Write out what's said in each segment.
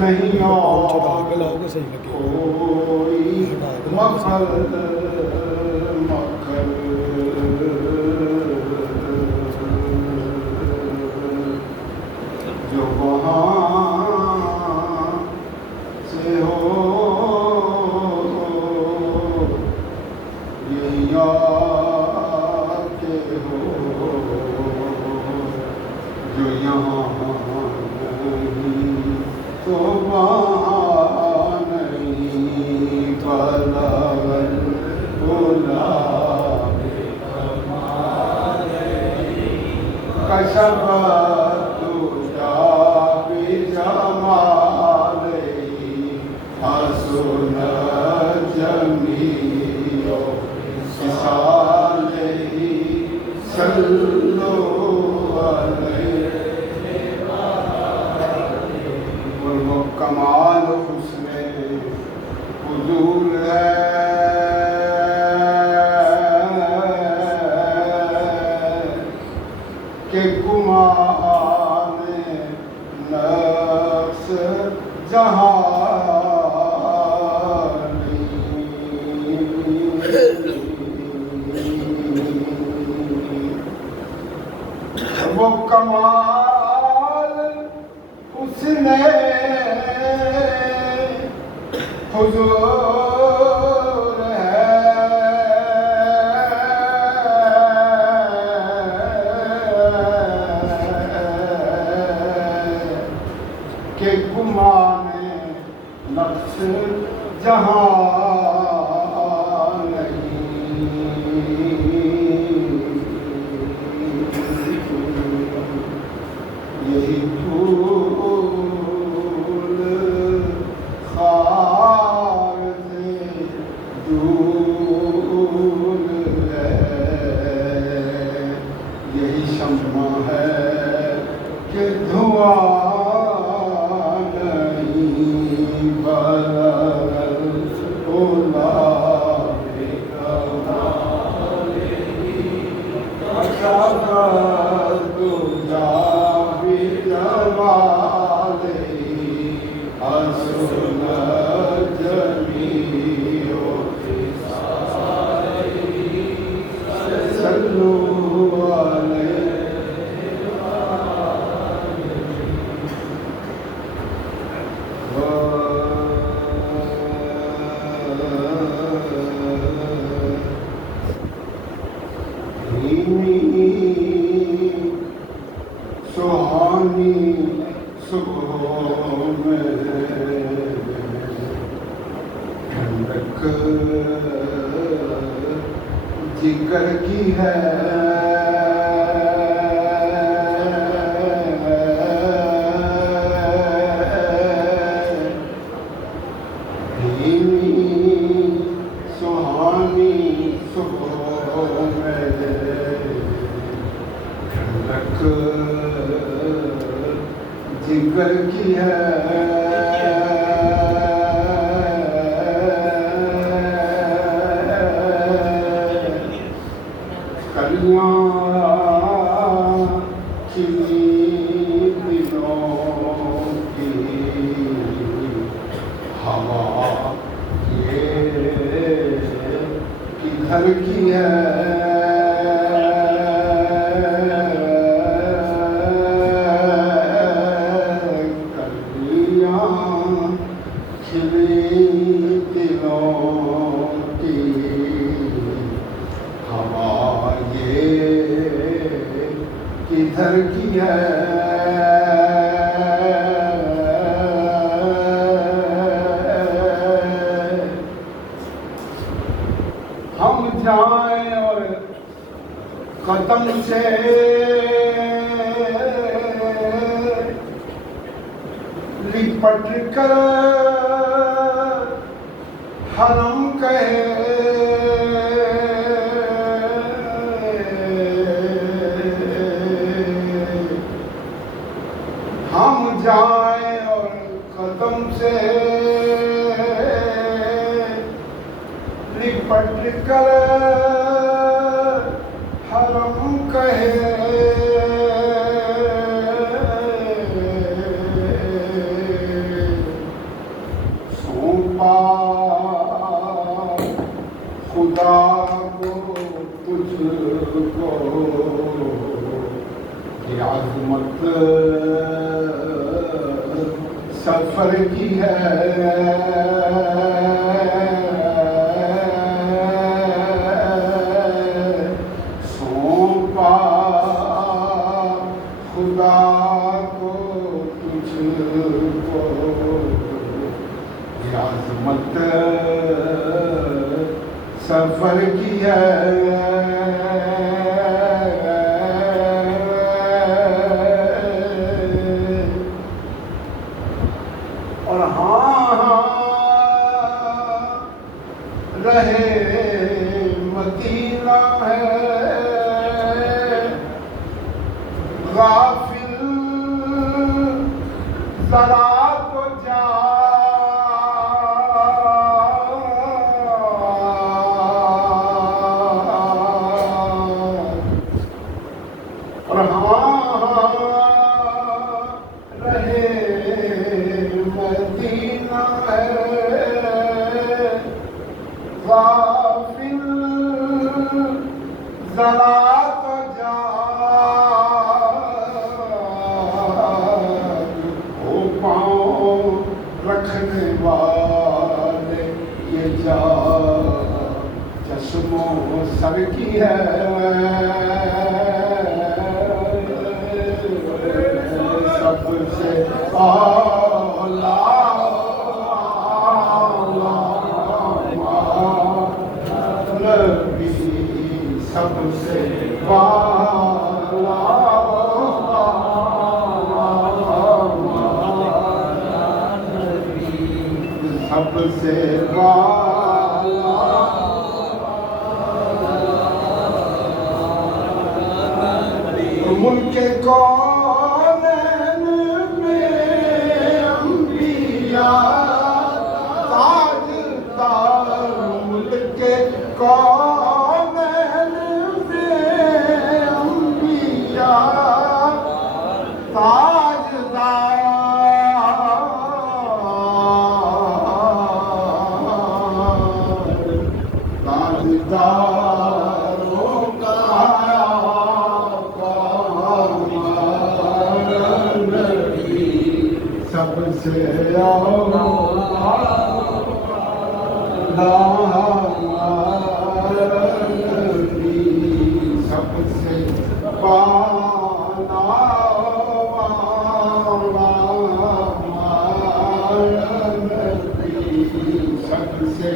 نہیں چلا اور کے لاؤ گے صحیح لگے کوئی مکر مکر جو وہاں سے ہو یہ یاد کے ہو جو یہاں نہیں تو وہاں نہیں بلاول بولا کشف تجا بجمالہ حسن جمیع خصالہ صلو علیہ وہ کمال حسن حضور ہے کہ گمان نفس جہاں وہ کمال حسن حضور ہے کہ گمان نفس جہاں یہی پھول خار سے دور ہے یہی شمع ہے کہ دھواں نہیں بلغ اولا سہانی صبحوں میں ٹھنڈک جگر کی ہے سہانی صبحوں میں ٹھنڈک جگر کی ہے کلیاں کھلی دلوں کی ہوا یہ کدھر کی ہے کدھر کی ہے ہم جائیں اور قدم سے لپٹ کر حرم کہے ہم جائیں اور قدم سے لپٹ کر حرم کہے عظمت سفر کی ہے، سونپا خدا کو تجھ کو، یہ عظمت سفر کی ہے، اور ہاں رہے مدینہ ہے، غافل ذرا تو جا، اور ہاں رہے مدینہ ہے، غافل ذرا تو جا، وہ پاؤں رکھنے والے یہ جا چشم و سر کی ہے، سب سے اعلیٰ نبی، سب سے اعلیٰ سب سے ملک کونین میں انبیاء تاجدار، ملک کونین میں انبیاء تاجدار، تاجداروں کا سب سے سب سے سب سے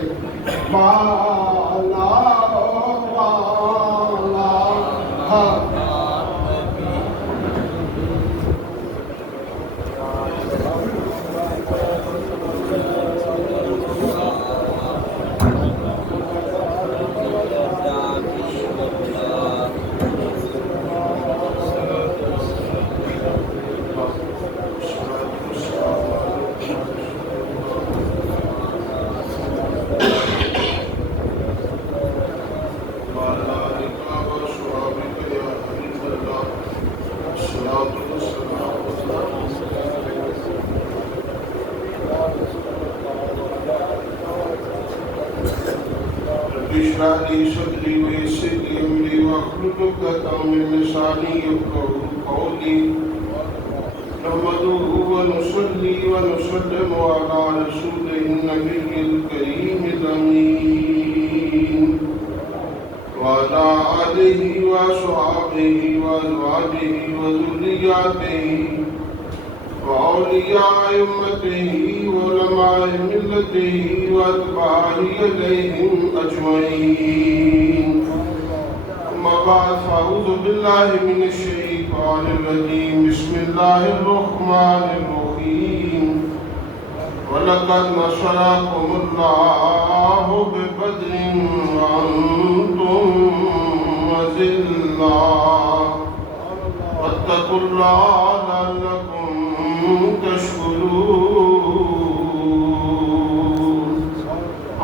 اشرح لي صدري ويسر لي امري واحلل عقدة من لساني يفقهوا قولي، نحمده ونصلي ونسلم على رسوله النبي الكريم الامين وعلى آله وصحبه وأزواجه وذرياته وأولياء أمته وعلماء ملته وأتباعه إليهم أجمعين، أما بعد فأعوذ بالله من الشيطان الرجيم، بسم الله الرحمن الرحيم، ولقد نصركم الله ببدر وأنتم أذلة واتقوا الله لعلكم تشكرون.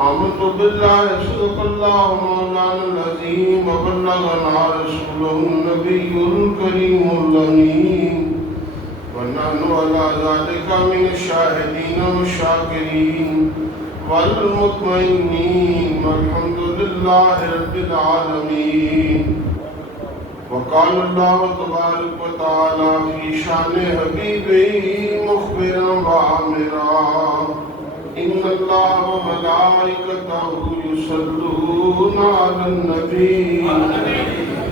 آمنت بالله صدق الله مولانا العظيم وبلغنا رسوله النبي الكريم الأمين، ونحن على ذلك من الشاهدين والشاكرين والمطمئنين، والحمد لله رب العالمين. وقال اللہ تبارک و تعالی فی شان حبیبہ مخبرا وآمرا ان اللہ و ملائکتہ یصلون علی النبی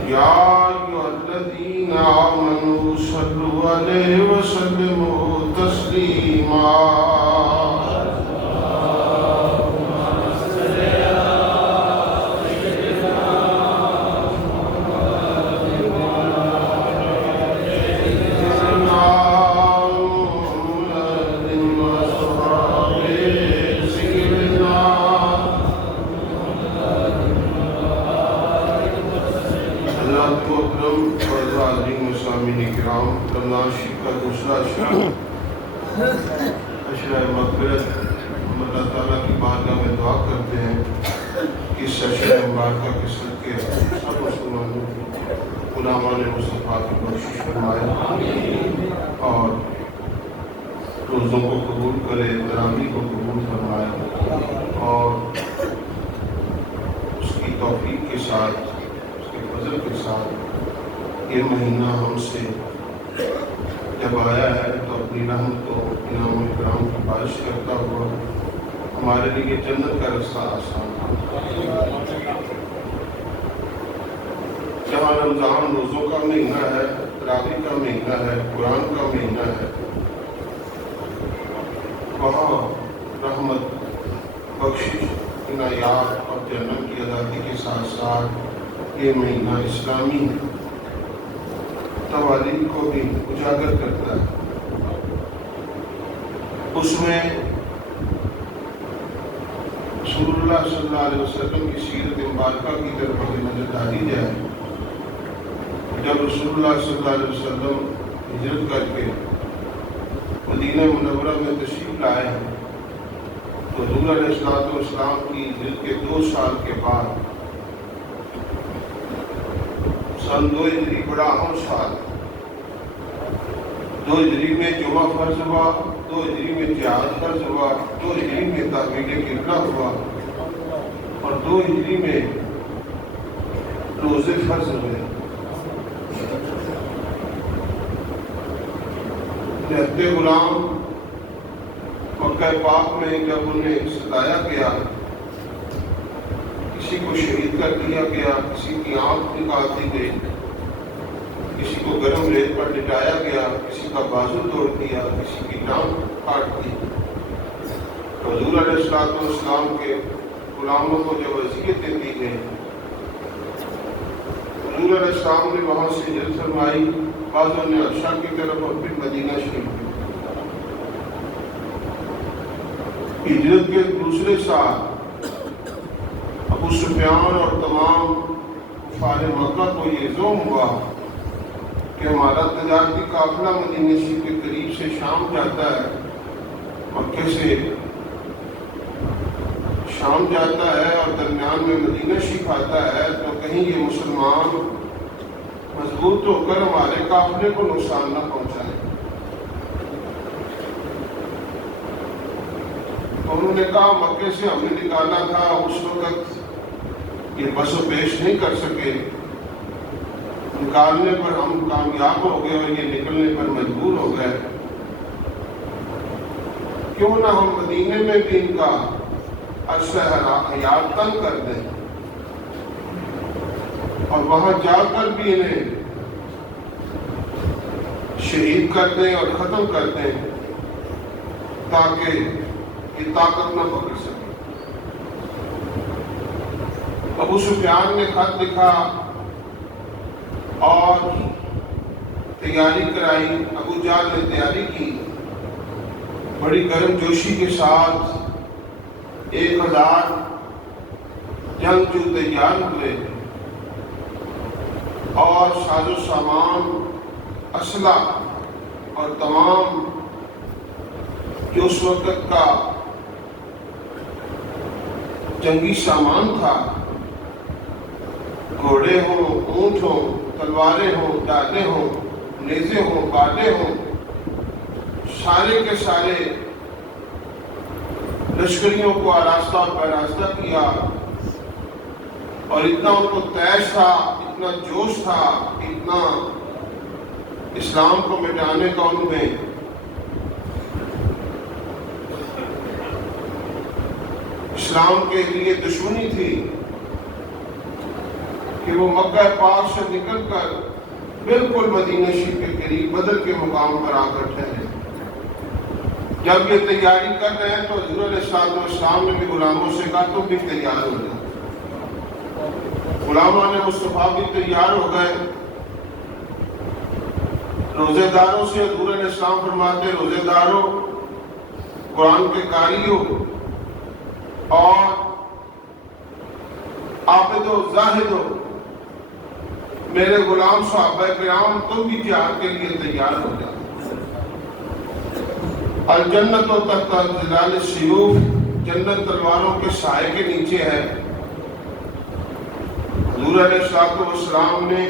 یا ایھا الذین آمنوا صلوا علیہ وسلموا تسلیما رمضان شریف کا دوسرا اشرہ مغفرت ہم اللہ تعالیٰ کی بارگاہ میں دعا کرتے ہیں کہ اس اشرہ مبارکہ کے صدقے سب مسلمانوں غلامان مصطفیٰ کی بخشش فرمائے اور روزوں کو قبول کرے، تراویح کو قبول فرمائے اور اس کی توفیق کے ساتھ، اس کے فضل کے ساتھ یہ مہینہ ہم سے جب آیا ہے تو اپنی رحمت و انعام و اکرام کی بارش کرتا ہوا ہمارے لیے جنت کا رستہ آسان ہے۔ جہاں رمضان روزوں کا مہینہ ہے، تراویح کا مہینہ ہے، قرآن کا مہینہ ہے، وہاں رحمت، بخشش، عنایات اور جنت کی ازادی کے ساتھ ساتھ یہ مہینہ اسلامی تواریخ کو بھی اجاگر کرتا ہے۔ اس میں رسول اللہ صلی اللہ علیہ وسلم کی سیرت مبارکہ کی طرف اگر نظر ڈالی جائے، جب رسول اللہ صلی اللہ علیہ وسلم ہجرت کر کے مدینہ منورہ میں تشریف لائے تو حضور علیہ السلام کی ہجرت کے 2 سال کے بعد سن 2 ہجری بڑا اہم سال، 2 ہجری میں جمعہ فرض ہوا، 2 ہجری میں جہاد فرض ہوا، 2 ہجری میں تحویل قبلہ ہوا اور 2 ہجری میں روزے فرض ہوئے۔ نہتے غلام مکہ پاک میں جب انہیں ستایا گیا، کسی کو شہید کر دیا گیا، کسی کی آنکھ نکال دی گئی، کسی کو گرم ریت پر لٹایا گیا، کسی کا بازو توڑ دیا، کسی کی ٹانگ کاٹ دی، تو حضور علیہ السلام کے غلاموں کو جب اذیتیں دی گئی، حضور علیہ السلام نے وہاں سے ہجرت فرمائی، بعضوں نے حبشہ کی طرف اور پھر مدینہ شریف۔ ہجرت کے دوسرے سال ابو سفیان اور تمام کفار مکہ کو یہ زوم ہوا کہ ہمارا تجارتی قافلہ مدینہ شریف کے قریب سے شام جاتا ہے، مکے سے شام جاتا ہے اور درمیان میں مدینہ شریف آتا ہے، تو کہیں یہ مسلمان مضبوط ہو کر ہمارے قافلے کو نقصان نہ پہنچائے۔ انہوں نے کہا مکے سے ہم نے نکالا تھا، اس وقت یہ بس و پیش نہیں کر سکے، نکالنے پر ہم کامیاب ہو گئے اور یہ نکلنے پر مجبور ہو گئے، کیوں نہ ہم مدینے میں بھی ان کا عرصہ حیات تنگ کر دیں اور وہاں جا کر بھی انہیں شہید کر دیں اور ختم کر دیں تاکہ یہ طاقت نہ پکڑ سکے۔ ابو سفیان نے خط لکھا اور تیاری کرائی، ابو جہل نے تیاری کی، بڑی گرم جوشی کے ساتھ 1000 جنگجو تیار ہوئے اور ساز و سامان، اسلحہ اور تمام جو اس وقت کا جنگی سامان تھا، گھوڑے ہوں، اونٹ ہوں، تلواریں ہوں، ڈالیں ہوں، نیزے ہوں، بالیں ہوں، سارے کے سارے لشکریوں کو آراستہ اور پیراستہ کیا اور اتنا ان کو تیش تھا، اتنا جوش تھا، اتنا اسلام کو مٹانے کا ان میں، اسلام کے لیے دشمنی تھی کہ وہ مکہ پاک سے نکل کر بالکل مدینہ شریف کے قریب بدر کے مقام پر آ کر ٹھہرے۔ جب یہ تیاری کر رہے ہیں تو حضور علیہ السلام نے بھی غلاموں سے کہا تم بھی تیار ہو جاؤ۔ غلامان مصطفیٰ بھی تیار ہو گئے۔ روزے داروں سے حضور علیہ السلام فرماتے روزے داروں، قرآن کے قاریوں اور عابد و زاہد ہو، میرے غلام صحابہ کرام تم بھی جہاد کے لیے تیار ہو جاؤ۔ الجنت و تحت ظلال السیوف، جنت تلواروں کے سائے کے نیچے ہے۔ حضور علیہ السلام نے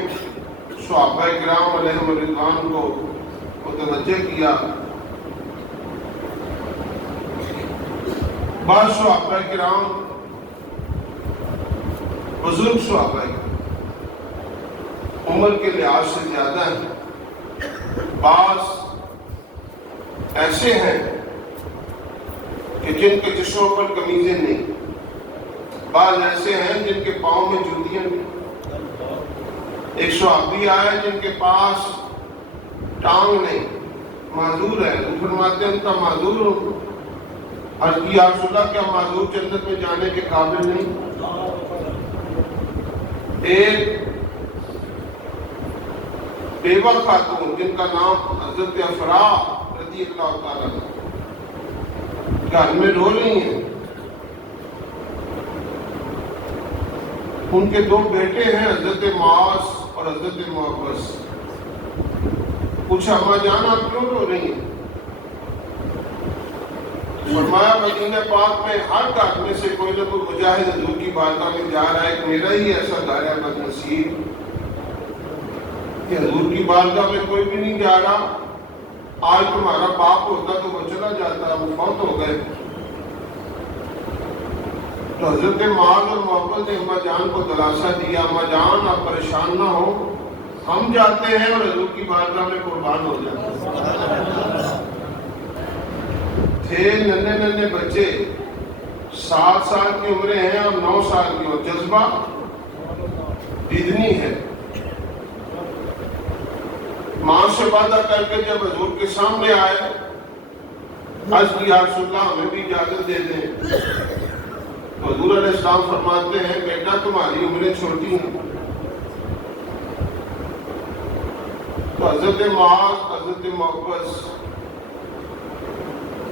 صحابہ کرام علیہم الرضوان کو متوجہ کیا۔ بعض صحابہ کرام بزرگ صحابہ کرام عمر کے لحاظ سے زیادہ ہیں، بعض ایسے ہیں کہ جن کے جسموں پر قمیضیں نہیں، بعض ایسے ہیں جن کے پاؤں میں جوتیاں نہیں۔ ایک صحابی آئے جن کے پاس ٹانگ نہیں، معذور ہے۔ وہ فرماتے ہیں ان کا معذور ہو۔ عرض کی یا رسول اللہ کیا معذور جنت میں جانے کے قابل نہیں؟ ایک بیوہ خاتون جن کا نام حضرت افرا رضی اللہ تعالیٰ گھر میں رو رہی ہیں، ان کے دو بیٹے ہیں حضرت معاذ اور حضرت محبس۔ پوچھا اماں جان آپ کیوں رو رہی ہیں؟ فرمایا مدینہ پاک میں ہر گھر میں سے کوئی نہ کوئی مجاہد حضور کی بارگاہ میں جا رہا ہے، کہ میرا ہی ایسا گھر ہے بد نصیب کہ حضور کی بارگاہ میں کوئی بھی نہیں جا رہا۔ آج تمہارا باپ ہوتا تو وہ چلا جاتا، وہ فوت ہو گئے۔ تو حضرت معاذ اور محبت نے اماں جان کو دلاسا دیا، اماں جان آپ پریشان نہ ہو، ہم جاتے ہیں اور حضور کی بارگاہ میں قربان ہو جاتے ہیں۔ تھے ننھے ننھے بچے، 7 سال کی عمریں ہیں اور 9 سال کی، اور جذبہ اتنی ہے۔ ماں سے وعدہ کر کے جب حضور کے سامنے آئے، عرض کی یا رسول اللہ ہمیں بھی اجازت دے دیں۔ تو حضور علیہ السلام فرماتے ہیں بیٹا تمہاری عمریں چھوٹی ہیں۔ تو حضرت معاذ حضرت محبس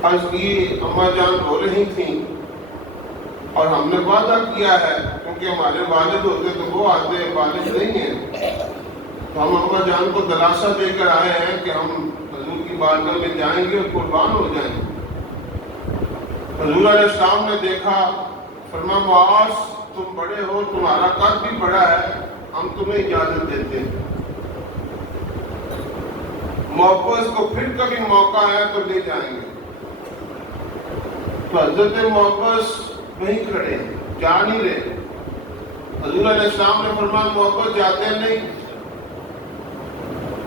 عرض کی اماں جان رو رہی تھیں اور ہم نے وعدہ کیا ہے، کیونکہ ہمارے والد ہوتے تو وہ آتے، والد نہیں ہیں، تو ہم اماں جان کو دلاسا دے کر آئے ہیں کہ ہم حضور کی بارگاہ میں جائیں گے اور قربان ہو جائیں گے۔ حضور علیہ السلام نے دیکھا، فرمایا معاذ تم بڑے ہو، تمہارا قد بھی بڑا ہے، ہم تمہیں اجازت دیتے ہیں۔ محبت کو پھر کبھی موقع ہے تو لے جائیں گے۔ تو حضرت محبت وہیں کھڑے ہیں، جا نہیں رہے۔ حضور علیہ السلام نے فرمایا محبت جاتے نہیں۔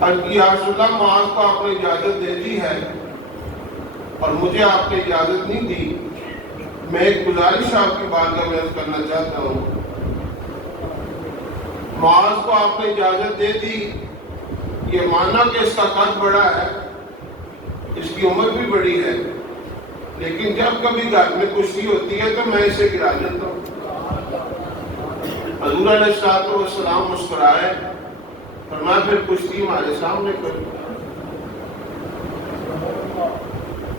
عرض کی یا رسول اللہ معاذ کو آپ نے اجازت دے دی ہے اور مجھے آپ نے اجازت نہیں دی، میں ایک گزارش آپ کی بارگاہ میں عرض کرنا چاہتا ہوں۔ معاذ کو آپ نے اجازت دے دی، یہ مانا کہ اس کا قد بڑا ہے، اس کی عمر بھی بڑی ہے، لیکن جب کبھی گھر میں کشتی ہوتی ہے تو میں اسے گرا دیتا ہوں۔ حضور علیہ السلام مسکرائے، فرمایا پھر کشتی ہمارے سامنے کرو۔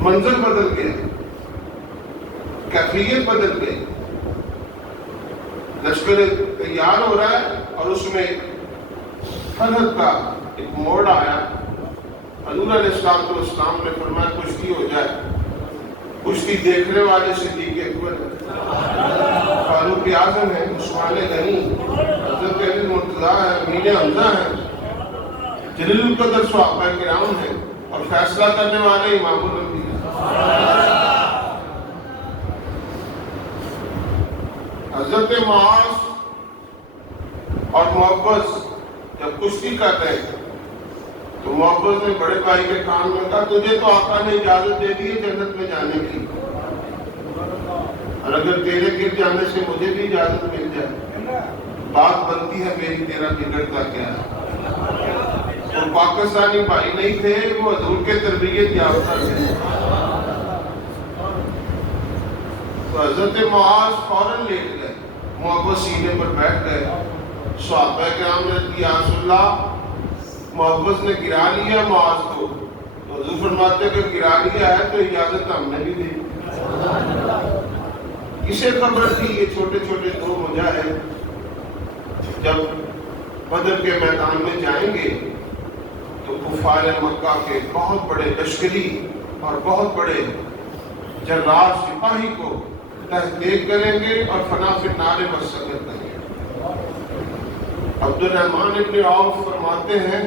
منظر بدل گیا، کیفیت بدل گئی۔ لشکر تیار ہو رہا ہے اور اس میں فرحت کا ایک موڑ آیا۔ حضور علیہ السلام نے فرمایا کشتی ہو جائے۔ کشتی دیکھنے والے صدیق اکبر فاروق اعظم ہے، عثمان غنی، حضرت علی مرتضیٰ ہے، امین حمزہ ہے، جلیل القدر صحابہ کرام ہیں، اور فیصلہ کرنے والے امام الانبیاء حضرت معاذ اور محبت جب کشتی کر رہے تھے تو محبت نے بڑے بھائی کے کان میں کہا تجھے تو آقا نے اجازت دے دی ہے جنت میں جانے کی، اور اگر تیرے گر جانے سے مجھے بھی اجازت مل جائے بات بنتی ہے میری تیرا بگڑتا کیا ہے۔ وہ پاکستانی بھائی نہیں تھے، وہ حضور کے تربیت یافتہ تھے۔ تو حضرت معاذ فوراً لیٹ گئے، محبت سینے پر بیٹھ گئے۔ صحابہ کرام نے یا رسول اللہ محبت نے گرا لیا معاذ کو، تو حضور فرماتے کہ گرا لیا ہے تو اجازت ہم نے بھی دی۔ کسے خبر تھی یہ چھوٹے چھوٹے دو مجاہد جب بدر کے میدان میں جائیں گے تو کفار مکہ کے بہت بڑے لشکری اور بہت بڑے جرار سپاہی کو تحقیق کریں گے اور فنا فی النار مسقط کریں گے۔ عبد الرحمن ابن عوف فرماتے ہیں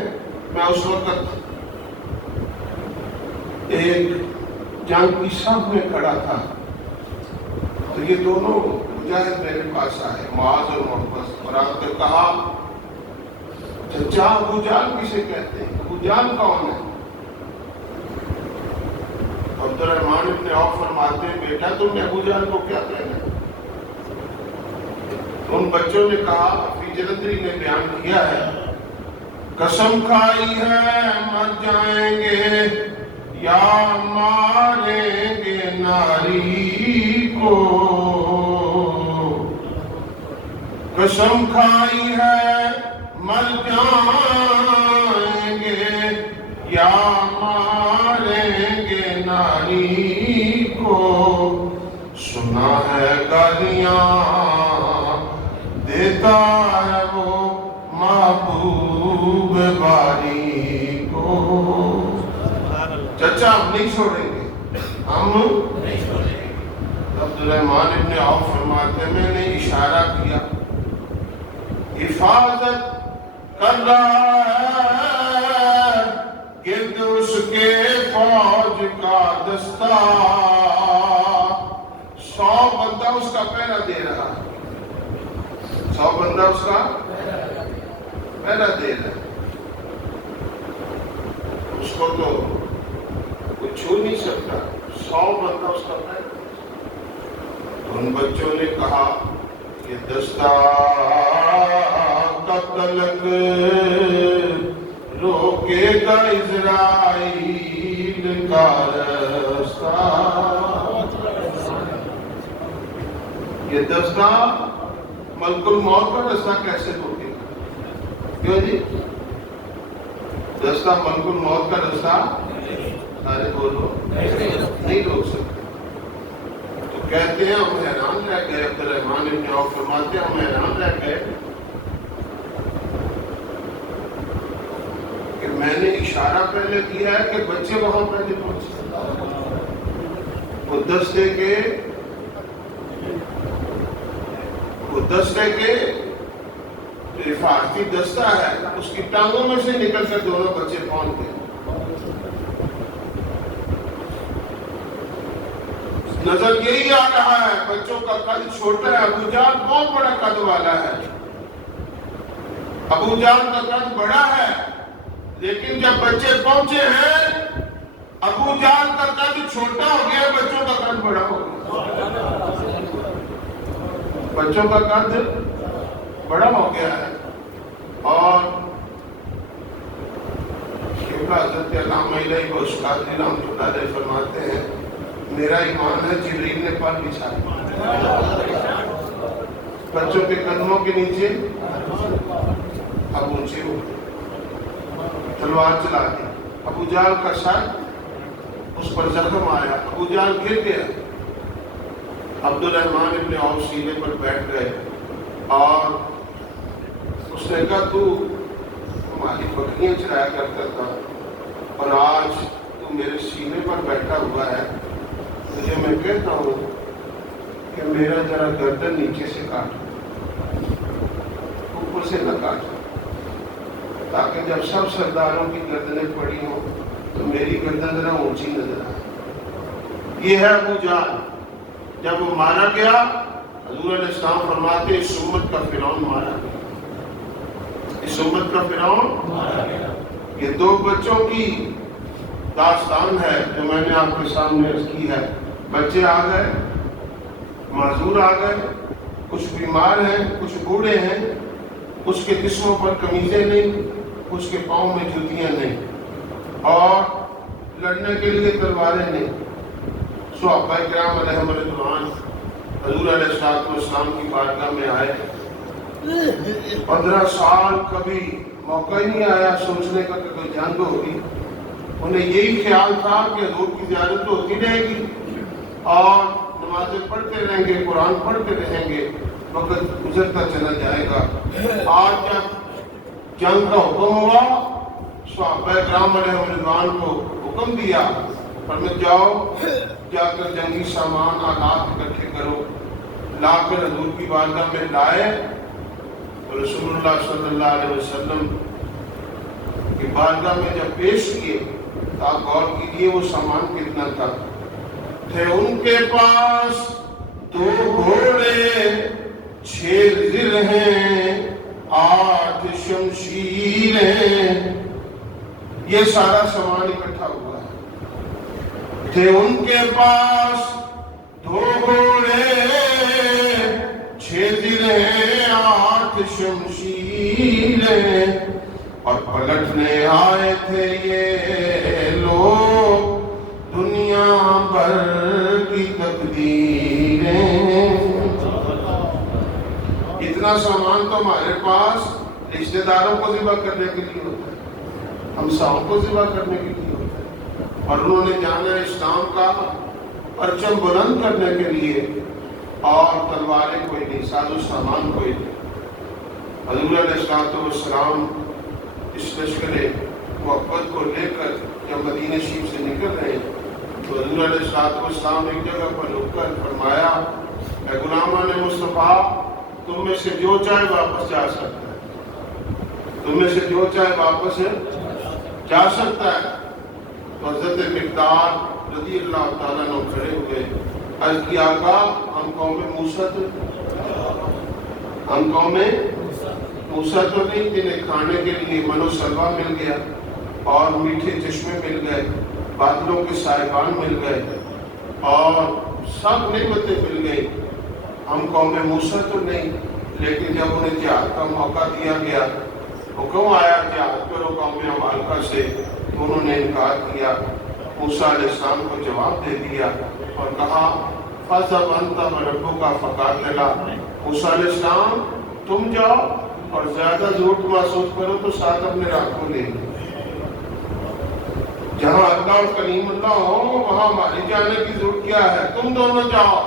میں اس وقت ایک جنگ کی صف میں کھڑا تھا، تو یہ دونوں مجاہد میرے پاس آئے، معاذ اور محبت، اور آپ نے کہا چچا ابو جہل کسے کہتے ہیں؟ ابو جہل کون ہے؟ عبد الرحمن ابن عوف فرماتے ہیں بیٹا تم نے ابو جہل کو کیا کہنا ہے؟ ان بچوں نے کہا، فی جلندری نے بیان کیا ہے، قسم کھائی ہے مر جائیں گے یا ماریں گے ناری کو، قسم کھائی ہے مر جائیں گے یا ماریں گے ناری کو، سنا ہے گالیاں دیتا ہے وہ محبوب باری کو۔ چچا ہم نہیں چھوڑیں گے، ہم نہیں چھوڑیں گے۔ عبد الرحمن ابن عوف فرماتے ہیں میں نے اشارہ کیا، حفاظت کر رہا ہے گرد اس کے فوج کا دستہ، 100 بندہ اس کا پہرا دے رہا ہے، 100 بندہ اس کا پہرا دے رہا ہے، اس کو تو کوئی چھو نہیں سکتا، 100 بندہ اس کا پہرا۔ ان بچوں نے کہا کہ دستہ کا تلک روکے گا اسرائیل کا رستہ، یہ دستہ ملک الموت کا رستہ کیسے روکے گا؟ کیوں جی؟ دستہ ملک الموت کا رستہ سارے بولو نہیں روک سکتے۔ تو کہتے ہیں ہم حیران رہ گئے، عبد الرحمن ابن عوف فرماتے ہیں ہم حیران رہ گئے کہ میں نے اشارہ پہلے کیا ہے کہ بچے وہاں پہلے پہنچے، وہ دستے کے حفاظتی دستہ ہے، اس کی ٹانگوں میں سے نکل کر دونوں بچے پہنچ گئے۔ نظر یہی آ رہا ہے بچوں کا قد چھوٹا ہے، ابو جہل بہت بڑا قد والا ہے، ابو جہل کا قد بڑا ہے، لیکن جب بچے پہنچے ہیں ابو جہل کا قد چھوٹا ہو گیا، بچوں کا قد بڑا ہو گیا، بچوں کا قد بڑا ہو گیا ہے۔ اور حضرت علامہ الہی بخش قادری رحمۃ اللہ علیہ فرماتے ہیں میرا ایمان ہے جبریل نے پر بچھایا، بچوں کے قدموں کے نیچے اب اونچے ہو تلوار چلا دی، ابو جہل کا سر اس پر زخم آیا، ابو جہل گر گیا، عبد الرحمن ابن عوف سینے پر بیٹھ گئے اور اس نے کہا تو ہماری بکریاں چرایا کرتا تھا اور آج تو میرے سینے پر بیٹھا ہوا ہے، تجھے میں کہتا ہوں کہ میرا ذرا گردن نیچے سے کاٹ، اوپر سے نہ کاٹ، تاکہ جب سب سرداروں کی گردنیں پڑی ہوں تو میری گردن ذرا اونچی نظر آئے۔ یہ ہے ابو جہل۔ جب وہ مارا گیا حضور علیہ السلام فرماتے اس امت کا فرعون مارا گیا، اس امت کا فرعون یہ دو بچوں کی داستان ہے جو میں نے آپ کے سامنے عرض کی ہے. بچے آ گئے، معذور آ گئے، کچھ بیمار ہیں، کچھ بوڑھے ہیں، کچھ کے جسموں پر قمیضیں نہیں، کچھ کے پاؤں میں جوتیاں نہیں، اور لڑنے کے لیے تلواریں نہیں. صحابہ کرام علیہم رضوان حضور علیہ السلام کی بارگاہ میں آئے. 15 سال کبھی موقع ہی نہیں آیا سوچنے کا کہ کوئی جنگ ہوگی. انہیں یہی خیال تھا کہ حضور کی زیارت تو ہوتی رہے گی اور نمازیں پڑھتے رہیں گے، قرآن پڑھتے رہیں گے، وقت گزرتا چلا جائے گا. آج جب جنگ کا حکم ہوا، صحابہ کرام علیہ رضوان کو حکم دیا، فرمایا جاؤ جا کر جنگی سامان آلات اکٹھے کرو. لا کر حضور کی بارگاہ میں لائے. رسول اللہ صلی اللہ علیہ وسلم کی بارگاہ میں جب پیش کیے تو آپ غور کیجیے وہ سامان کتنا تھا. تھے ان کے پاس 2 گھوڑے، 6 زرہیں، 8 شمشیریں. یہ سارا سامان اکٹھا ہوا ہے. تھے ان کے پاس 2 گھوڑے، 6 زرہیں، 8 شمشیریں، اور پلٹنے آئے تھے یہ لوگ دنیا بھر کی تقدیریں. اتنا سامان تو ہمارے پاس رشتہ داروں کو ذبح کرنے کے لیے ہوتا ہے، ہمسایوں کو ذبح کرنے کے لیے ہوتا ہے، اور انہوں نے جانا اسلام کا پرچم بلند کرنے کے لیے، اور تلواریں کوئی نہیں، ساز و سامان کوئی نہیں. حضور علیہ السلام اس لشکر محبت کو لے کر جب مدینہ شریف سے نکل رہے ہیں تو حضور علیہ السلام ایک جگہ پر رک کر فرمایا، اے غلامان مصطفیٰ، تم میں سے جو چاہے واپس جا سکتا ہے، تم میں سے جو چاہے واپس جا سکتا ہے. تو حضرت مقداد رضی اللہ تعالیٰ عنہ کھڑے ہوئے، عرض کیا آقا ہم قوم موسیٰ تو نہیں، جنہیں کھانے کے لیے من و سلوہ مل گیا اور میٹھے چشمے مل گئے، بادلوں کے سائبان مل گئے اور سب نعمتیں مل گئی. ہم قوم موسیٰ تو نہیں، لیکن جب انہیں جہاد کا موقع دیا گیا، حکم آیا جہاد کرو قوم عمالقہ سے، تو انہوں نے انکار کیا. موسیٰ علیہ السلام کو جواب دے دیا اور کہا فَذْهَبْ أَنْتَ وَرَبُّكَ فَقَاتِلَا. موسیٰ علیہ السلام تم جاؤ اور زیادہ ضرورت محسوس کرو تو ساتھ اپنے رب کو لے لو. جہاں اللہ اور کلیم اللہ ہو وہاں ہماری جانے کی ضرورت کیا ہے، تم دونوں جاؤ.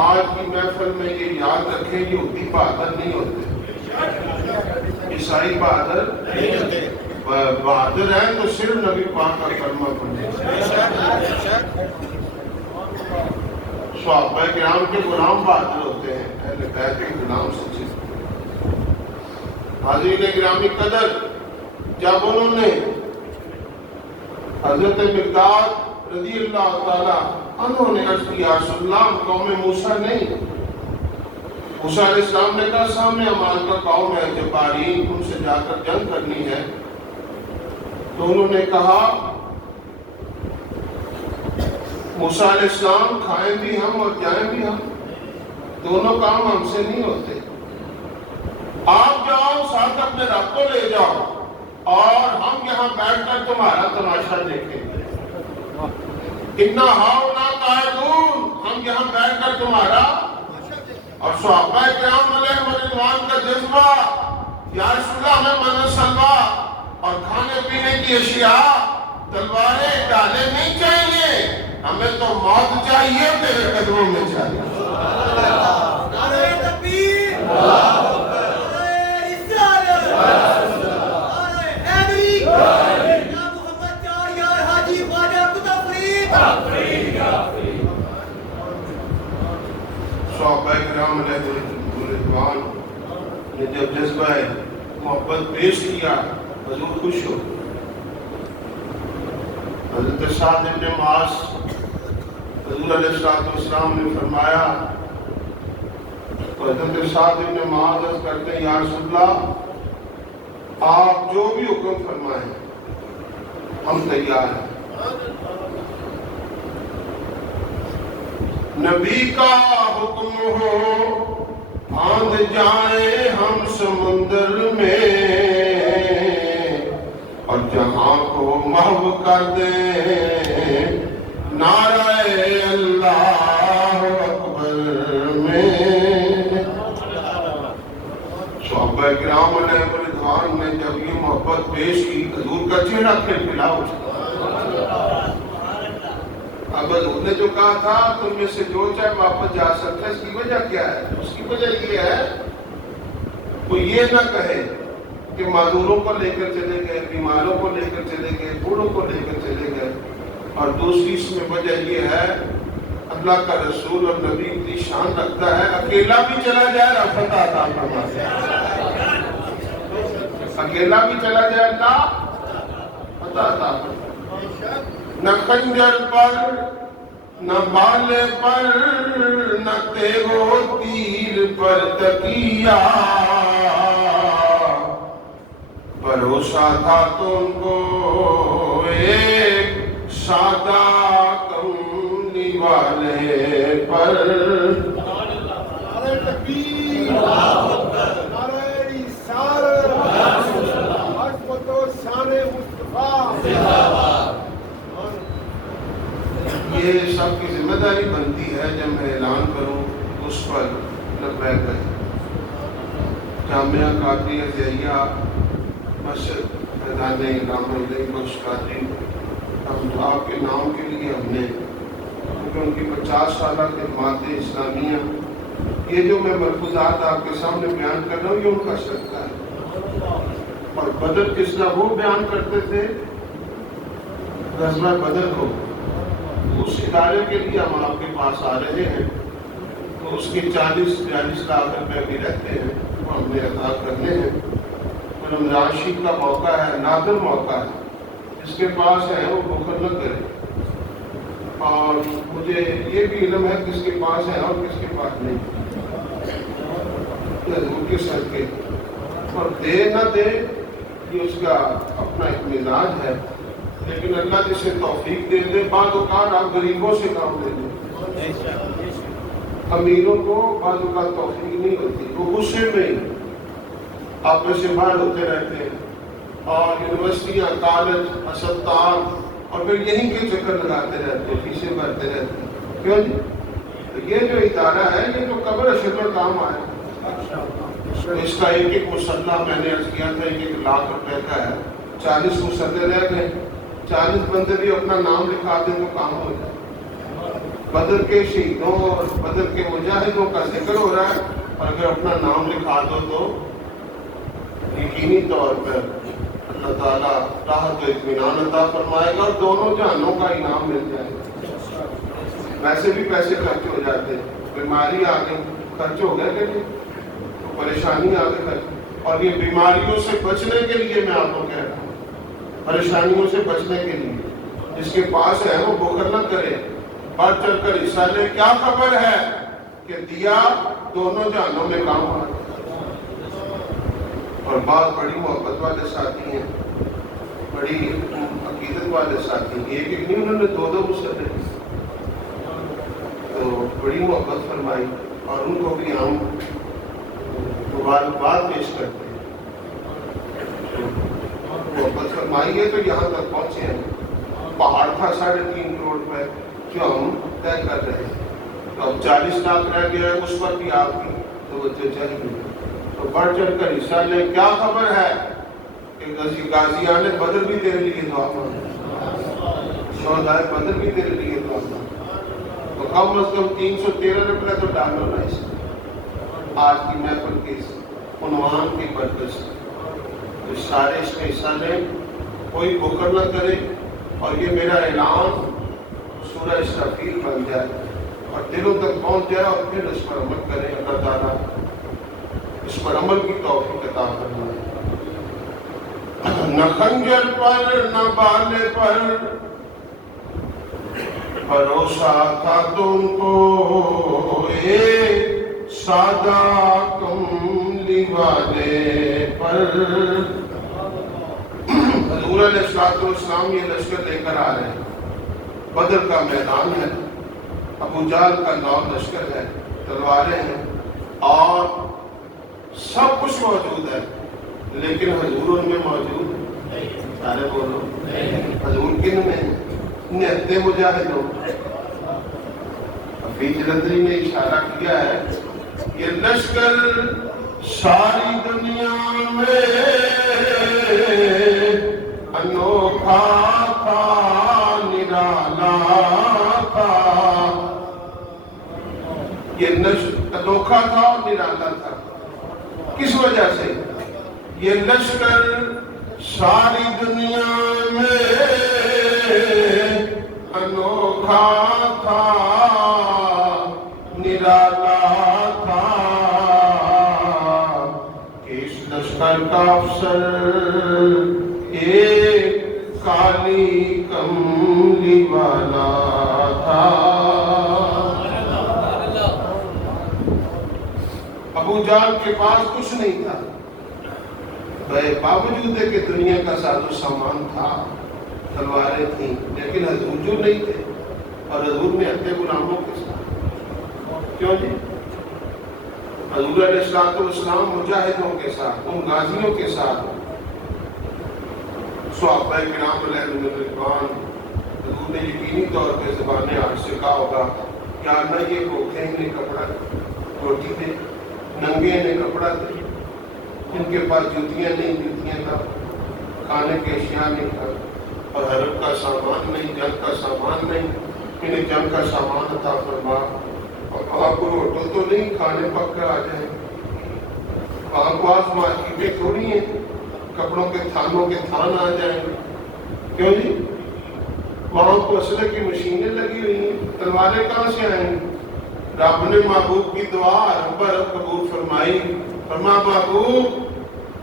آج کی محفل میں یہ یاد رکھیں، یہودی بہادر نہیں ہوتے، عیسائی بہادر نہیں ہوتے. بہادر ہیں تو صرف نبی پاک کا کلمہ پڑھیں. صحابہ کرام کے غلام بہادر ہوتے ہیں، اہل بیت کے غلام سچے. حاضرین گرامی قدر، جب انہوں نے حضرت مقداد رضی اللہ تعالیٰ عنہ نے عرض کیا رسول اللہ قوم موسیٰ نہیں، موسیٰ علیہ السلام نے کہا سامنے عمالقہ قوم ہے جبارین، ان سے جا کر جنگ کرنی ہے. تو انہوں نے کہا موسیٰ علیہ السلام کھائیں بھی ہم اور جائیں بھی ہم، دونوں کام ہم سے نہیں ہوتے. آپ جاؤ ساتھ اپنے رب کو لے جاؤ اور ہم یہاں بیٹھ کر تمہارا تماشا دیکھیں گے. اتنا ہاؤنا قائدون، ہم یہاں بیٹھ کر تمہارا. اور صحابہ کرام علیہ رضوان کا جذبہ، یا رسول اللہ ہمیں من و سلوہ اور کھانے پینے کی اشیاء، تلواریں ڈالے نہیں چاہیے، ہمیں تو موت چاہیے، تیرے قدموں میں چاہیے. نعرہ تکبیر، نعرہ رسالت، نعرہ حیدری، یا محمد چار یار حاجی خواجہ قطب فرید. صحابہ کرام علیہ رضوان نے جب جذبہ محبت پیش کیا، حضور خوش ہو. حضرت سعد بن معاذ حضور علیہ السلام نے فرمایا تو حضرت سعد بن معاذ عرض کرتے ہیں یا رسول اللہ آپ جو بھی حکم فرمائیں ہم تیار ہیں. نبی کا حکم ہو پھاند جائیں ہم سمندر میں اور جہاں کو محو کر دیں نعرہ اللہ اکبر میں. صحابہ کرام علیہ رضوان نے جب یہ محبت پیش کی حضور کا چہرہ کھلکھلا اٹھا. اب حضور نے جو کہا تھا تم میں سے جو چاہے واپس جا سکتا ہے اس کی وجہ کیا ہے؟ اس کی وجہ یہ ہے کوئی یہ نہ کہے کہ معذوروں کو لے کر چلے گئے, بیماروں کو لے کر چلے گئے, بوڑھوں کو لے کر چلے گئے. اور دوسری اس میں وجہ یہ ہے اللہ کا رسول اور نبی اتنی شان رکھتا ہے اکیلا بھی چلا جائے رحمت عطا فرماتا ہے. اکیلا بھی چلا جائے اللہ عطا فرماتا. نہ خنجر پر نہ بالے پر نہ تیغ و تیر پر تکیہ بھروسہ تھا تو ان کو ایک سادہ کملی والے پر. نعرہ تکبیر نعرہ رسالت عظمت و شان مصطفیٰ. یہ سب کی ذمہ داری بنتی ہے جب میں اعلان کروں اس پر لبیک کہیں. جامعہ قادریہ زیہ مسجد میدان علامہ علیہ بخش قادری ہم آپ کے نام کے لیے ہم نے کیونکہ ان کی 50 سالہ خدمات اسلامیہ یہ جو میں ملفوظات آپ کے سامنے بیان کر رہا ہوں یہ ان کا صدقہ ہے. اور بدر کس طرح وہ بیان کرتے تھے غزوہ بدر کو, اس ادارے کے لیے ہم آپ کے پاس آ رہے ہیں تو اس کے 40-42 لاکھ روپے بھی رہتے ہیں وہ ہم نے ادا کرنے ہیں. رمضان شریف کا موقع ہے, نادر موقع ہے, جس کے پاس ہے وہ بخل نہ کرے. اور مجھے یہ بھی علم ہے کس کے پاس ہے اور کس کے پاس نہیں, حضور کے صدقے. اور دے نہ دے یہ اس کا اپنا ایک مزاج ہے, لیکن اللہ جسے توفیق دے دے. بعض اوقات آپ غریبوں سے کام لے لیں, امیروں کو بعض اوقات توفیق نہیں ہوتی, وہ غصے میں آپ میں سے باہر ہوتے رہتے ہیں اور یونیورسٹیاں, کالج, اسپتال اور پھر یہیں کے چکر لگاتے رہتے ہیں, فیسیں بھرتے رہتے ہیں. کیوں جی؟ تو یہ جو ادارہ ہے یہ جو قبر اشر میں کام آئے, اس کا ایک مسلح میں نے عرض کیا تھا 1 لاکھ روپے کا ہے. 40 مسلح رہ گئے, 40 بندے بھی اپنا نام لکھا دیں تو کام ہو جائے. بدر کے شہیدوں اور بدر کے مجاہدوں کا ذکر ہو رہا ہے, اور اگر اپنا نام لکھا دو تو یقینی طور پر اللہ تعالیٰ راحت و اطمینان عطا فرمائے گا اور دونوں جہانوں کا انعام مل جائے گا. ویسے بھی پیسے خرچ ہو جاتے ہیں, بیماری آ گئی خرچ ہو گئے کہ پریشانی آ گئی خرچ. اور یہ بیماریوں سے بچنے کے لیے میں آپ کو کہہ رہا ہوں, پریشانیوں سے بچنے کے لیے جس کے پاس ہے وہ بخل نہ کرے, بڑھ چڑھ کر حصہ لے. کیا خبر ہے کہ دیا دونوں جہانوں میں کام آ گیا. اور بعض بڑی محبت والے ساتھی ہیں, بڑی عقیدت والے ساتھی ہیں, ایک نہیں انہوں نے 2 مسلح تو بڑی محبت فرمائی اور ان کو بھی ہم مبارکباد پیش کرتے ہیں. محبت فرمائی ہے تو یہاں تک پہنچے ہیں. پہاڑ تھا 3.5 کروڑ روپے جو ہم طے کر رہے ہیں, تو اب 40 لاکھ رہ گیا, اس پر بھی آپ کی توجہ چاہیے. تو بڑھ چڑھ کر حصہ لیں. کیا خبر ہے کہ غازیان بدر بھی تیرے لیے دعا مانگے, شہدائے بدر بھی تیرے لیے دعا مانگے. تو کم از کم 313 روپے تو ڈالو نا اس آج کی محفل کے عنوان کی برکت سے. تو سارے اس میں حصہ لیں, کوئی بخل نہ کرے. اور یہ میرا اعلان سورہ اسرافیل بن جائے اور دلوں تک پہنچ جائے اور پھر اس پر عمل کریں. اللہ تعالیٰ اس پر عمل کی توفیق عطا فرمائے. نہ خنجر پر نہ بالے پر بھروسہ تھا تم کو ایک سادہ کملی والے پر۔ حضور علیہ السلام یہ لشکر لے کر آ رہے ہیں، بدر کا میدان ہے، ابو جہل کا 9 لشکر ہے، تلواریں ہیں اور سب کچھ موجود ہے، لیکن حضور ان میں موجود ہے۔ سارے بولو حضور کن میں ہیں؟ نہتے مجاہدوں۔ حفیظ جلندری نے اشارہ کیا ہے، یہ لشکر ساری دنیا میں انوکھا تھا، نرالا تھا۔ یہ انوکھا تھا اور نرالا تھا، کس وجہ سے؟ یہ لشکر ساری دنیا میں انوکھا تھا، نرالا تھا، کہ اس لشکر کا افسر ایک کالی کملی والا تھا۔ ابو جہل کے پاس کچھ نہیں تھا، باوجود ہے کہ دنیا کا ساز و سامان تھا، تلواریں تھیں، لیکن حضور جو نہیں تھے، اور حضور نے اپنے غلاموں کے ساتھ، کیوں جی؟ حضور علیہ السلام مجاہدوں کے ساتھ، ان غازیوں کے ساتھ، صحابہ کرام علیہم رضوان، حضور نے یقینی طور پہ زبان حال سے کہا ہوگا کہ نہ یہ بھوکے انہیں کپڑا روٹی دے، ننگے انہیں کپڑا دے، ان کے پاس جوتیاں نہیں، جوتیاں تھا، کھانے کے اشیاء نہیں تھا، اور حرب کا سامان نہیں، جنگ کا سامان نہیں، انہیں جنگ کا سامان عطا فرما، اور آپ کو ہوٹل تو نہیں کھانے پک کر آ جائیں، آپ کو آس مارکیٹیں تھوڑی ہیں کپڑوں کے تھانوں کے تھان آ جائیں، کیوں جی؟ وہاں کو اسلحے کی مشینیں لگی ہوئی ہیں، تلواریں کہاں سے آئیں؟ رب نے محبوب کی دعا رب قبول فرمائی، فرما محبوب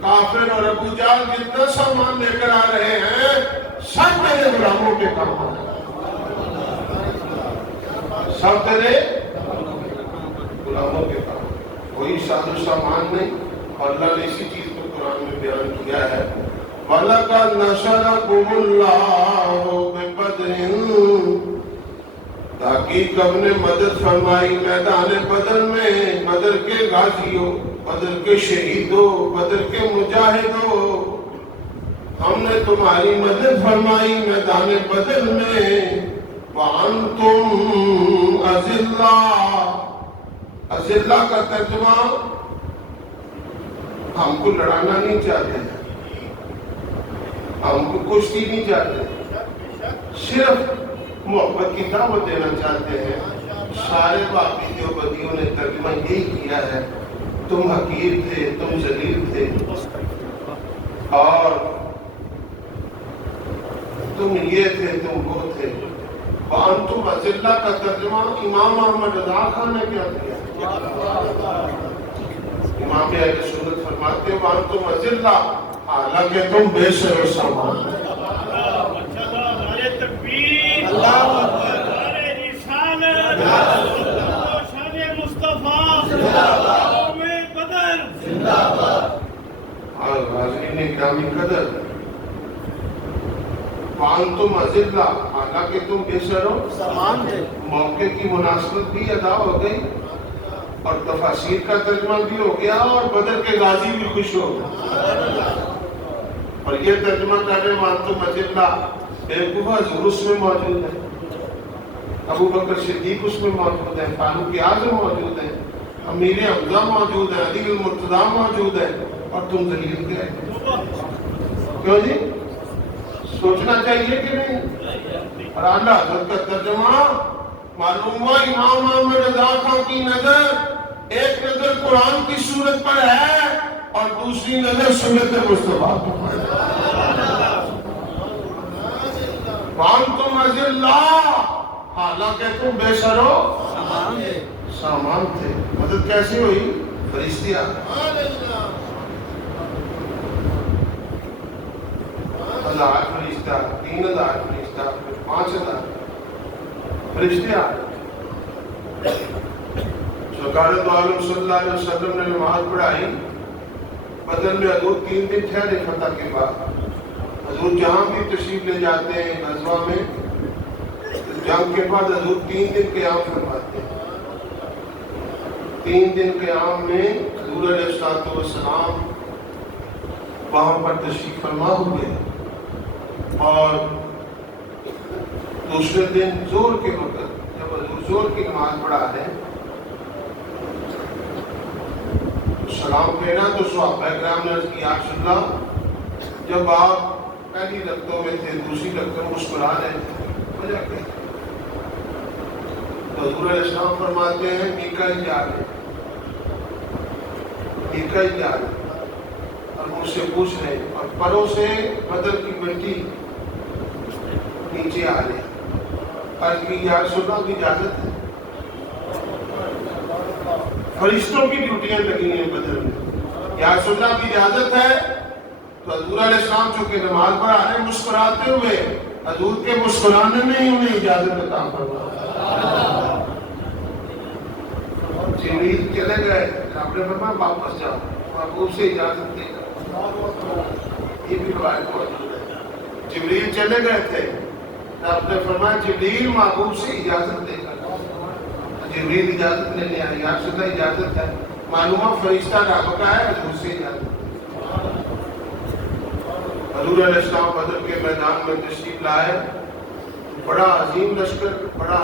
کافر اور ابو جہل جتنا سامان لے کر آ رہے ہیں سب میرے غلاموں کے کام آ رہے ہیں، سب تیرے غلاموں کے کام، کوئی ساز و سامان نہیں۔ اور اللہ نے اسی چیز کو قرآن میں بیان کیا ہے، وَلَقَدْ نَصَرَكُمُ اللَّهُ بِبَدْرٍ، تحقیق ہم نے مدد فرمائی میدان بدر میں، بدر کے غازیوں، بدر کے شہیدوں، بدر کے مجاہدوں، ہم نے تمہاری مدد فرمائی میدان بدر میں، وَأَنْتُمْ أَذِلَّةٌ، اذلہ کا ترجمہ ہم کو لڑانا نہیں چاہتے، ہم کو کشتی نہیں چاہتے، صرف محبت کی دعوت دینا چاہتے ہیں۔ سارے باقی دیوبندیوں نے ترجمہ یہی کیا ہے، تم حقیر تھے، تم ذلیل تھے، اور تم یہ تھے، تم وہ تھے۔ وَأَنْتُمْ أَذِلَّةٌ کا ترجمہ امام احمد رضا خان نے کیا کیا؟ امام اہل سنت فرماتے ہیں وَأَنْتُمْ أَذِلَّةٌ، حالانکہ تم بے سر و سامان۔ نعرہ تکبیر، نعرہ رسالت، شان مصطفیٰ، قوم بدر، اور حاضرین گرامی قدر، وَأَنْتُمْ أَذِلَّةٌ، حالانکہ تم بے سر و سامان تھے۔ موقع کی مناسبت بھی ادا ہو گئی اور تفاسیر کا ترجمہ بھی ہو گیا اور بدر کے غازی بھی خوش ہو گئے، اور یہ ترجمہ کر رہے وَأَنْتُمْ أَذِلَّةٌ، بیوقوف حضور اس میں موجود ہے، ابو بکر صدیق اس میں موجود ہے، فاروق اعظم موجود ہے، امیر حمزہ موجود ہے، علی المرتضیٰ موجود ہے، اور تم ذلیل گئے، کیوں جی؟ سوچنا چاہیے کہ نہیں؟ اور اعلیٰ حضرت کا ترجمہ معلوم ہوا امام احمد رضا خان کی نظر ایک نظر قرآن کی صورت پر ہے اور دوسری نظر سنت مصطفیٰ پر ہے۔ وَأَنْتُمْ أَذِلَّةٌ، حالانکہ تم بے سر و سامان تھے۔ مدد کیسے ہوئی؟ فرشتے آ گئے، 1000 فرشتہ، 3000 فرشتہ، 5000 فرشتے آ گئے۔ سرکار دو عالم صلی اللہ علیہ وسلم نے نماز پڑھائی بدر میں حضور 3 دن ٹھہرے فتح کے بعد حضور جہاں بھی تشریف لے جاتے ہیں غزوہ میں جنگ کے بعد حضور 3 دن قیام فرماتے ہیں 3 دن قیام میں حضور علیہ السلام وہاں پر تشریف فرما ہوئے اور دوسرے دن زور کے وقت جب حضور زور کی نماز پڑھا رہے ہیں سلام پھیرا تو صحابہ کرام نے عرض کی یا رسول اللہ جب آپ پہلی رکعتوں میں تھے دوسری رکعت میں مسکرا رہے تھے وجہ کیا تو حضور علیہ السلام فرماتے ہیں میکائیل جا رہے میکائیل جا رہے اور مجھ سے پوچھ رہے ہیں اور پروں سے بدر کی مٹی نیچے آ رہے عرض کی یا رسول اللہ کی اجازت ہے فرشتوں کی ڈیوٹیاں لگی ہیں بدر میں یا رسول اللہ کی اجازت ہے تو حضور علیہ السلام چونکہ نماز پڑھا رہے مسکراتے ہوئے حضور کے مسکرانے میں ہی انہیں اجازت عطا فرمایا جبریل چلے گئے آپ نے فرمایا واپس جاؤ محبوب سے اجازت دے گا یہ بھی روایت موجود ہے جبریل چلے گئے تھے آپ نے فرمایا جبریل محبوب سے اجازت دے گا جبریل اجازت لینے آئے یا رسول اللہ اجازت ہے معلومہ فرشتہ رب کا ہے حضور سے اجازت حضور علیہ السلام بدر کے میدان میں تشریف لائے بڑا عظیم لشکر بڑا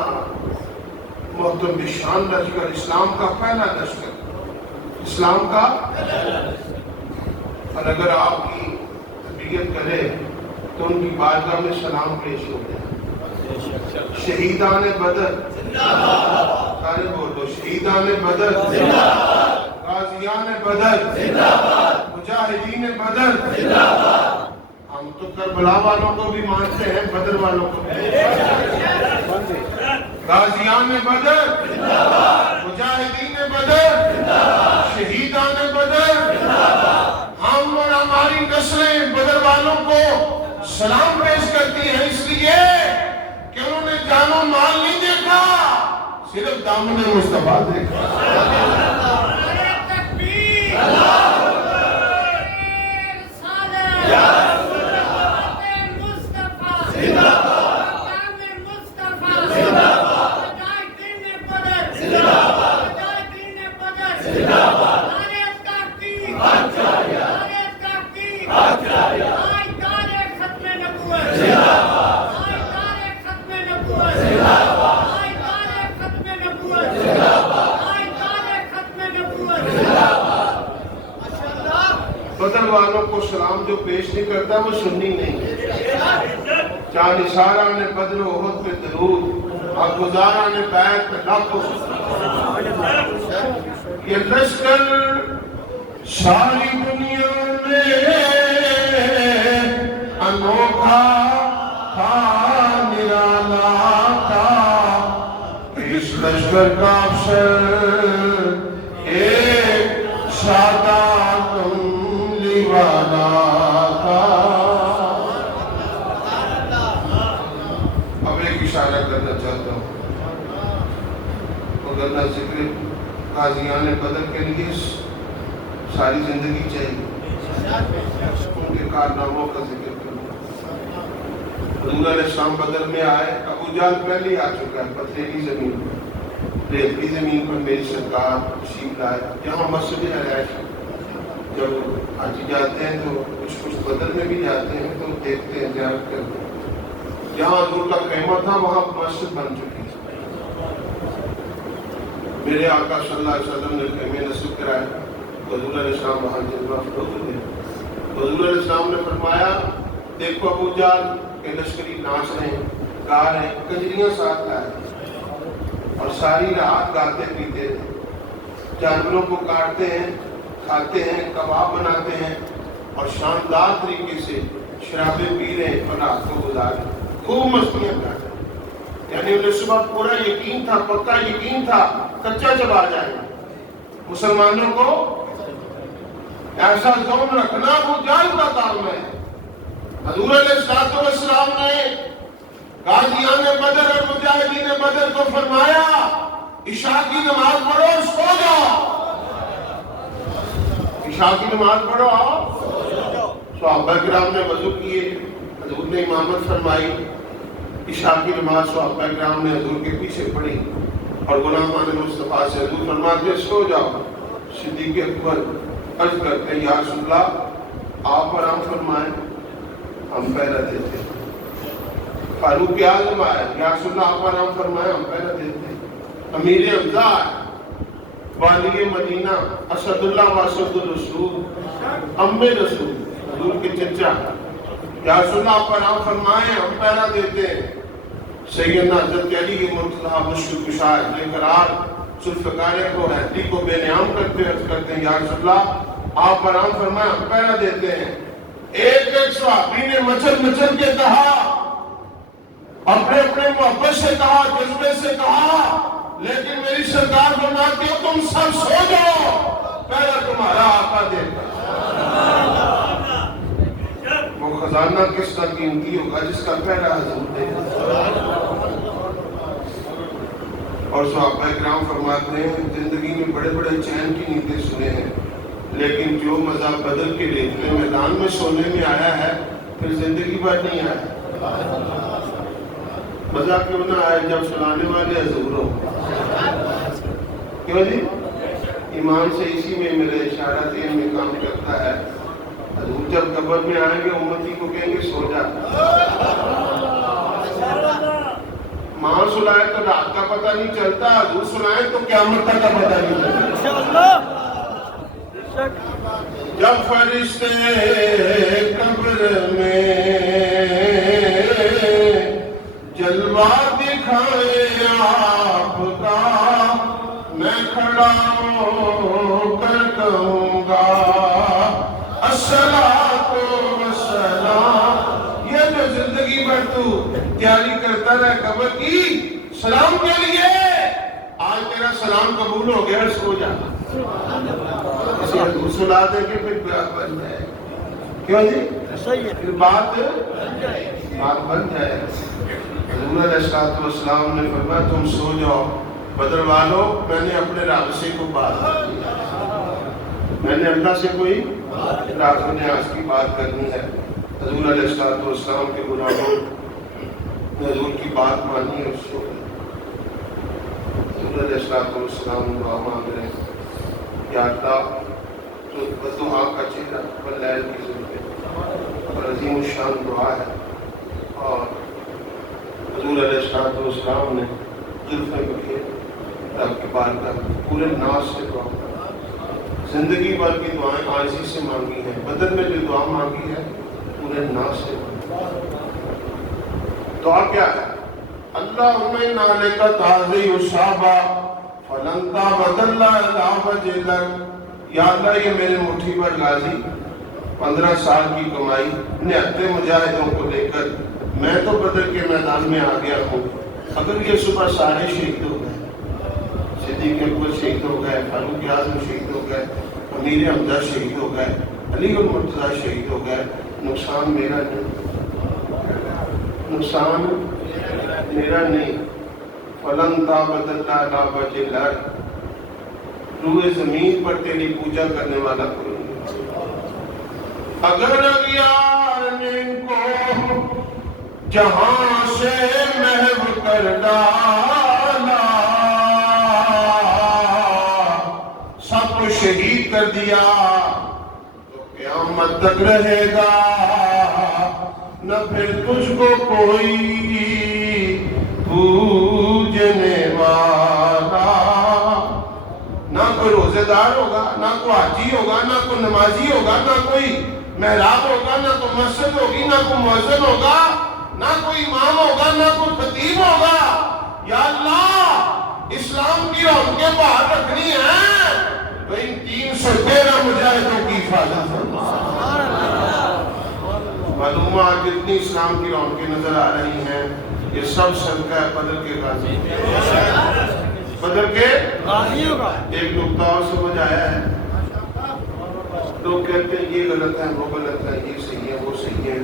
محترم شان لشکر اسلام کا پہلا لشکر اسلام کا اور اگر آپ کی طبیعت کرے تو ان کی بارگاہ میں سلام پیش ہو گیا شہیدان بدر سارے بولو شہیدان بدر غازیان بدر مجاہدین بدر ہم تو کربلا والوں کو بھی مانتے ہیں بدر والوں کو غازیان بدر مجاہدین بدر شہیدان بدر ہم اور ہماری نسلیں بدر والوں کو سلام پیش کرتی ہیں اس لیے کہ انہوں نے جان و مال نہیں دیکھا صرف دامن مصطفیٰ دیکھا بدر والوں کو سلام جو پیش نہیں کرتا وہ سنی نہیں چاند اشارہ نے بدر و احد پہ درود اور گزارہ نے بیعت پہ لاکھوں یہ لشکر ساری دنیا میں انوکھا تھا نرالا تھا اس لشکر کا افسر ایک سادہ والا تھا اب ایک اشارہ کرنا چاہتا ہوں مگر ذکر غازیان بدر کے لیے ساری زندگی چاہیے ان کے کارناموں کا ذکر کروں حضور علیہ السلام بدر میں آئے ابو جہل پہلے آ چکا ہے پتھریلی زمین ریتلی زمین پر میری سرکار تشریف لائے جہاں مسجد علیہ جب حاجی جاتے ہیں تو کچھ بدر میں بھی جاتے ہیں تو دیکھتے ہیں زیارت کرتے ہیں جہاں حضور کا خیمہ تھا وہاں مسجد بن چکی تھی میرے آقا صلی اللہ علیہ وسلم نے خیمے نصب کرائے حضور علیہ السلام وہاں جلوہ فروغ ہوئے حضور علیہ السلام نے فرمایا دیکھو ابو جہل کے لشکری ناچ رہے ہیں گا رہے ہیں کجریاں ساتھ لائے اور ساری رات گاتے پیتے ہیں جانوروں کو کاٹتے ہیں کھاتے ہیں کباب بناتے ہیں اور شاندار طریقے سے شرابیں پی رہے ہیں اور رات کو گزار رہے ہیں خوب مستیاں کر رہے ہیں یعنی انہیں صبح پورا یقین تھا پکا یقین تھا کچا چبا جائے گا مسلمانوں کو ایسا ذہن رکھنا وہ جان کا کام ہے حضور علیہ السلام نے غازیان بدر اور مجاہدین بدر کو فرمایا عشاء کی نماز پڑھو اور سو جاؤ. عشاء کی نماز پڑھو اور صحابہ کرام نے وضو کیے، حضور نے امامت فرمائی. عشاء کی نماز صحابہ کرام نے حضور کے پیچھے پڑھی اور غلامان مصطفیٰ سے حضور فرماتے سو جاؤ. صدیق اکبر عرض کرتے ہیں یا رسول اللہ آپ آرام فرمائیں ہم پہرا دیتے. فاروق اعظم آئے یا رسول اللہ آپ آرام فرمائیں ہم پہرا دیتے. امیر حمزہ والی مدینہ اسد اللہ واسد الرسول ام رسول حضور کے چچا یا رسول اللہ آپ آرام فرمائیں ہم پہرا دیتے ہیں. سیدنا حضرت علی کی مرتضیٰ مشکل کشا ابن قرار ذوالفقار کو حیدری کو بے نیام کرتے ہیں یا رسول اللہ آپ آرام فرمائیں ہم پہرا دیتے ہیں. ایک صحابی نے مچل کے کہا، اپنے محبت سے کہا، جذبے سے کہا، لیکن میری سرکار فرماتی ہو تم سب سو جاؤ پہلا تمہارا آقا دیتا. وہ خزانہ کس کا قیمتی ہوگا جس کا پہلا حضور دے. اور صحابہ کرام فرماتے ہیں زندگی میں بڑے بڑے چین کی نیندیں سنے ہیں، لیکن جو مزہ بدر کے ریتلے میدان میں سونے میں آیا ہے پھر زندگی بھر نہیں آیا. مزہ کیوں نہ آئے جب سنانے والے حضور ہو. کیوں جی؟ ایمان سے اسی میں میرے اشارہ ذہن میں کام کرتا ہے. حضور جب قبر میں آئیں گے امتی کو کہیں گے سو جا. ماں سلائے تو رات کا پتہ نہیں چلتا، حضور سلائے تو قیامت تک کا پتہ نہیں چلتا. جب فرشتے قبر میں جلوہ دکھائے آپ کا میں کھڑا ہو کر کہوں گا الصلاۃ والسلام. یہ جو زندگی بھر تو تیاری کرتا رہے قبر کی سلام کے لیے، آج تیرا سلام قبول ہو گیا سو جا. اسے حضور سلا دے کہ پھر بات بن جائے. کیوں جی؟ پھر بات بن جائے. حضور علیہ السلام نے فرمایا تم سو جاؤ. بدر والو میں نے اپنے رابطے کو بات کرنی ہے، میں نے اللہ سے کوئی راز و نیاز کی بات کرنی ہے. حضور علیہ السلام کے غلاموں نے حضور کی بات مانی اور سو گئے. حضور علیہ السلام دعا مانگ رہے ہیں یا اللہ تو بدعا کا چہرہ واللیل کی زلفیں اور عظیم الشان دعا ہے. اور حضور علیہ السلام نے زلفیں بکھیر رب کے بارگاہ میں پورے ناز سے دعا مانگی. زندگی بھر کی دعائیں عاجزی سے مانگی ہیں. بدر میں جو دعا مانگی ہے پورے ناز سے مانگی. دعا کیا ہے؟ اللہم نالک تازی اصابہ فلنتا بدلہ اللہ وجلک. یا اللہ یہ میرے مٹھی پر غازی 15 سال کی کمائی 79 مجاہدوں کو لے کر میں تو بدر کے میدان میں آ گیا ہوں. اگر یہ صبح سارے شہید ہو گئے، صدیق اکبر شہید ہو گئے، فاروق اعظم شہید ہو گئے، امیر حمزہ شہید ہو گئے، علی المرتضیٰ شہید ہو گئے، نقصان میرا نہیں، نقصان میرا نہیں. فلن تابت اللہ لا وجلہ. روئے زمین پر تیری پوجا کرنے والا کوئی نہیں. اگر اغیار نے ان کو جہاں سے محو کر ڈالا، سب کو شہید کر دیا تو قیامت تک رہے گا نہ پھر تجھ کو کوئی پوجنے والا. نہ کوئی روزے دار ہوگا، نہ کوئی حاجی ہوگا، نہ کوئی نمازی ہوگا، نہ کوئی محراب ہوگا، نہ کوئی مسجد ہوگی، نہ کوئی مؤذن ہوگا، نہ کوئی امام ہوگا، نہ کوئی خطیب ہوگا. یا اللہ اسلام کی رونقیں باہر رکھنی ہیں تو ان 313 مجاہدوں کی حفاظت فرما. معلوم آج جتنی اسلام کی رونقیں نظر آ رہی ہیں یہ سب صدقہ ہے بدر کے غازی. بدر کے غازیوں کا ایک نقطہ اور سمجھ آیا ہے. لوگ کہتے ہیں یہ غلط ہے، وہ غلط ہے، یہ صحیح ہے، وہ صحیح ہے.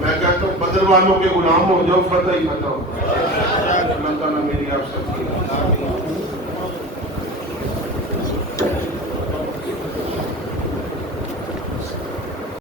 میں کہتا ہوں بدر والوں کے غلام ہو جاؤ، فتح ہی فتح ہو. اللہ تعالیٰ میری آپ سب کی اللہ